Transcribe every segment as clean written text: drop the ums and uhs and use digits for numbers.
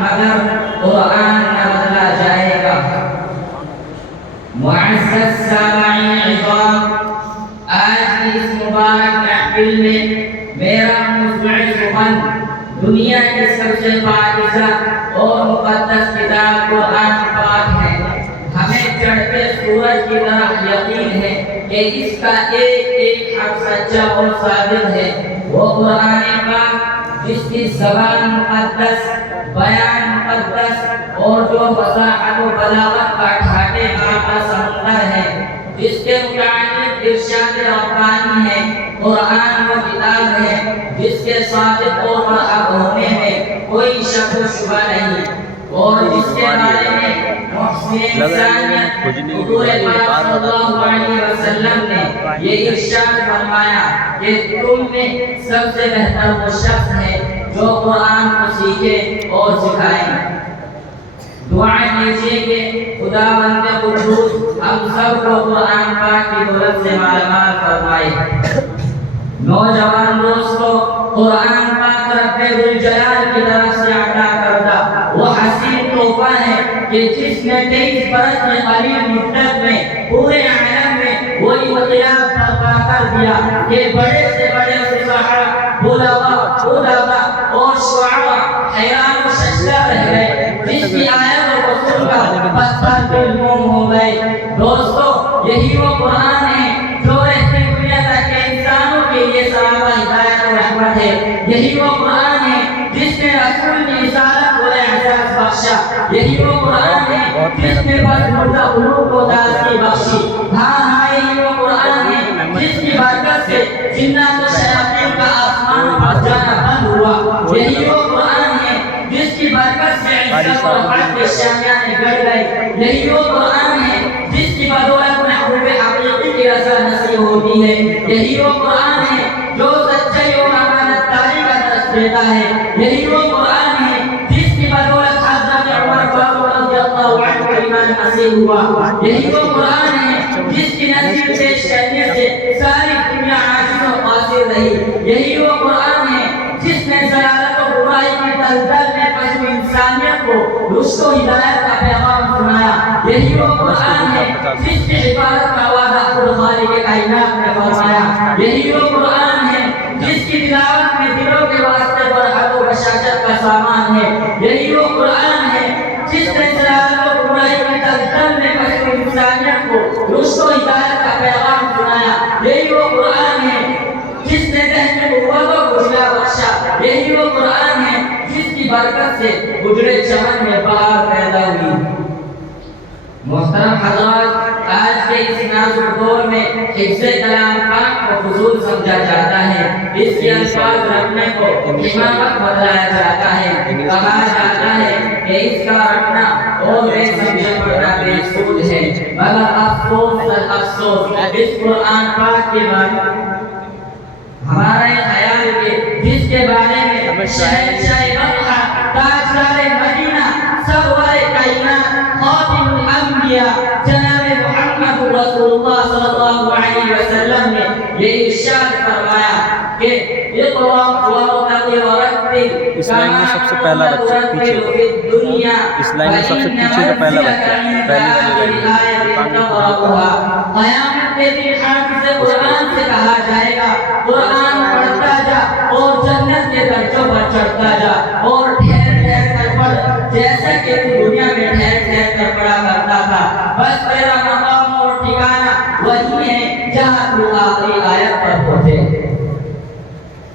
مگر قرآن نہ بدلا جائے گا۔ معزز سامعین عظام، آج کی اس مبارک محفل میں میرا موضوع سخن دنیا کی سب سے پاکیزہ اور مقدس کتاب قرآن پاک ہے۔ ہمیں چڑھتے سورج کی طرح یقین ہے کہ اس کا ایک ایک حرف سچا اور ثابت ہے۔ وہ قرآن پاک جس کی زبان مقدس، بیان مقدس اور جو فصاحت و بلاغت کا ٹھاٹے کا سمندر ہے، جس کے متعلق ارشاد ربانی ہے، قرآن وہ کتاب ہے جس کے صادق اور برحق ہونے میں کوئی شک و شبہ نہیں، اور جس کے بارے میں محسن انسانیت حضور پاک صلی اللہ علیہ وسلم نے یہ ارشاد فرمایا کہ تم میں سب سے بہتر وہ شخص ہے جو قرآن کو سیکھے اور سکھائے۔ دعا کیجیے کہ خداوند قدوس ہم سب کو قرآن پاک کی دولت سے مالا مال فرمائے۔ نوجوان دوستو، قرآن پاک رب ذوالجلال کی طرف سے عطا کردہ وہ حسین تحفہ ہے کہ جس نے 23 برس میں قلیل مدت میں پورے عالم میں وہ انقلاب برپا کر دیا کہ بڑے سے بڑے فصحاء، بلغاء، ادباء اور شعراء حیران و ششدر رہ گئے، جس کی آیت کو سن کر پتھر دل موم ہو گئے۔ دوستو، یہی وہ قرآن ہے جو رہتی دنیا تک کے انسانوں کے لیے ثواب و ہدایت و رحمت ہے۔ یہی وہ قرآن ہے جس نے رسول کی رسالت کو اعزاز بخشا۔ یہی وہ قرآن ہے جس نے بس مردہ قلوب کو تازگی بخشی۔ ہاں، یہی وہ قرآن ہے جس کی برکت سے جنات و شیاطین کا آسمان پر جانا بند ہوا۔ یہی وہ قرآن ہے جس کی برکت سے عزت و رفعت کے شامیانے گڑ گئے۔ یہی وہ قرآن ہے جس کی بدولت محبوب حقیقی کی رضا نصیب ہوتی ہے۔ یہی وہ قرآن ہے جو سچائی اور امانت داری کا درس دیتا ہے۔ یہی وہ قرآن ہے جس کی بدولت حضرت عمر فاروق رضی اللہ عنہ کو ایمان نصیب ہوا۔ یہی وہ قرآن ہے جس کی نصیب پیش کرنے سے ساری دنیا عاجز و قاصر رہی۔ یہی وہ قرآن ہے جس نے ضلالت و برائی کی دلدل میں پھنسی انسانیت کو رشد و ہدایت کا پیغام سنایا۔ یہی وہ قرآن ہے جس کی حفاظت کا وعدہ خود خالق کائنات نے فرمایا۔ یہی وہ قرآن ہے جس کی تلاوت میں دلوں کے واسطے فرحت و بشاشت کا سامان ہے۔ یہی وہ قرآن ہے جس نے ضلالت و برائی کی دلدل میں پھنسی انسانیت کو رشد و ہدایت کا پیغام سنایا۔ یہی وہ قرآن ہے جس نے ذہن قوتوں کو جلا بخشا۔ یہی وہ قرآن ہے جس کی برکت سے گزرے چمن میں بہار پیدا ہوئی۔ محترم حضرات، آج کے اس نازک دور میں حفظ کلام پاک کو فضول سمجھا جاتا ہے، اس کے الفاظ رکھنے کو امامت بتلایا جاتا ہے، کہا جاتا ہے کہ اس کا رکھنا اور بے سمجھے پڑھنا بے سود ہے۔ مگر افسوس افسوس اس قرآن پاک کے بارے ہمارے خیال کے جس کے بارے میں شہنشاہ مکہ، تاجدار مدینہ، سرور کائنات، خاتم الانبیاء جناب محمد رسول اللہ صلی اللہ علیہ وسلم نے یہ ارشاد فرمایا کہ اقرأ وارتقِ ورتل، اس لائن میں سب سے پہلا بچہ پیچھے اس لائن میں سب سے پیچھے کا پہلا بچہ قیامت کے دن حافظ قرآن سے کہا جائے گا قرآن پڑھتا جا اور جنت کے درجوں پر چڑھتا جا، اور ٹھہر ٹھہر کر پڑھ جیسا کہ تو دنیا میں ٹھہر ٹھہر کر پڑھا کرتا تھا۔ بس تیرا مقام اور ٹھکانہ وہی ہے جہاں تو آخری آیت پر پہنچے۔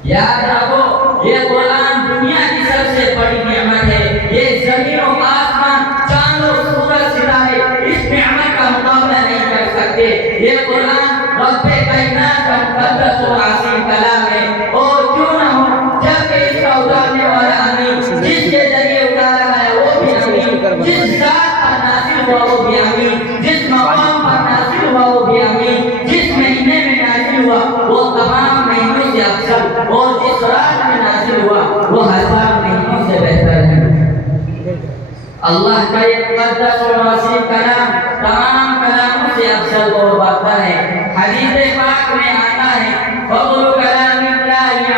یاد رکھو، یہ قرآن دنیا کی سب سے بڑی نعمت ہے۔ یہ زمین و آسمان، چاند و سورج ستارے اس نعمت کا مقابلہ نہیں کر سکتے۔ یہ قرآن رب کائنات کا مقدس و عظیم کلام ہے، اور کیوں نہ ہو جبکہ اس کا اتارنے والا امین، جس کے ذریعے اتارا ہے وہ بھی امین، جس ذات پر نازل ہوا وہ بھی امین، جس مقام پر نازل ہوا وہ بھی امین، جس مہینے میں نازل ہوا وہ تمام مہینوں سے افضل، اور جس رات میں نازل ہوا وہ 1000 مہینوں سے بہتر ہے۔ اللہ کا یہ مقدس اور عظیم کلام تمام کلاموں سے افضل اور برتر ہے۔ حدیث پاک میں آتا ہے فضل کلام اللہ علی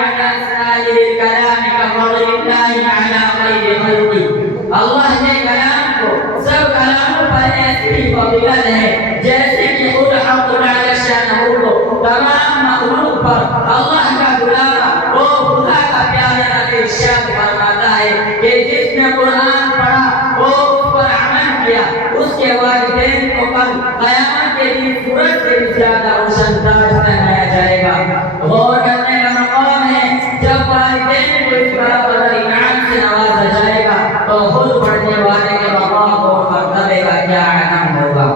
سائر الکلام کفضل اللہ علی غیر خلقہ اللہ نے کلام کو سب کلاموں پر ایسی فضیلت ہے جیسے کہ خود حق تعالی شانہ کو تمام مخلوق پر اللہ کا بلاوا وہ خدا کا پیارا نبی ارشاد فرماتا ہے کہ جس نے قرآن پڑھا وہ اس پر عمل کیا اس کے والدین کو کل قیامت کے دن سورج سے بھی زیادہ روشن تاج پہنایا جائے گا۔ غور کرنے کا مقام ہے جب والدین کو اس برابر انعام سے نوازا جائے گا تو خود پڑھنے والے کے مقام اور مرتبے کا کیا انعام ہوگا۔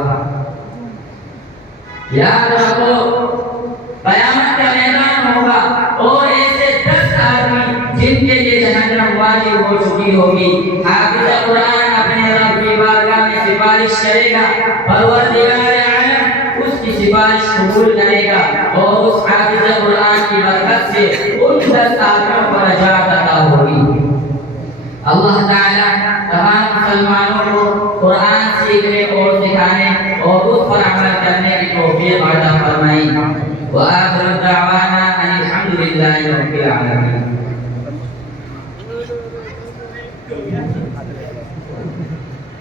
یاد رکھو قیامت کا میدان ہوگا اور ایسے 10 آدمی جن کے لیے جہنم واجب ہو چکی ہوگی۔ حافظ قرآن اپنے رب کی بارگاہ میں سفارش کرے گا، پروردگار عالم اس کی سفارش قبول کرے گا اور اس حافظ قرآن کی برکت سے ان 10 آدمیوں پر نجات عطا ہوگی۔ اللہ تعالی تمام مسلمانوں کو قرآن سیکھنے اور سکھانے اور اس پر عمل کرنے کی توفیق عطا فرمائے۔ وآخر دعوانا ان الحمد للہ رب العالمین۔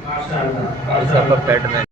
ماشاءاللہ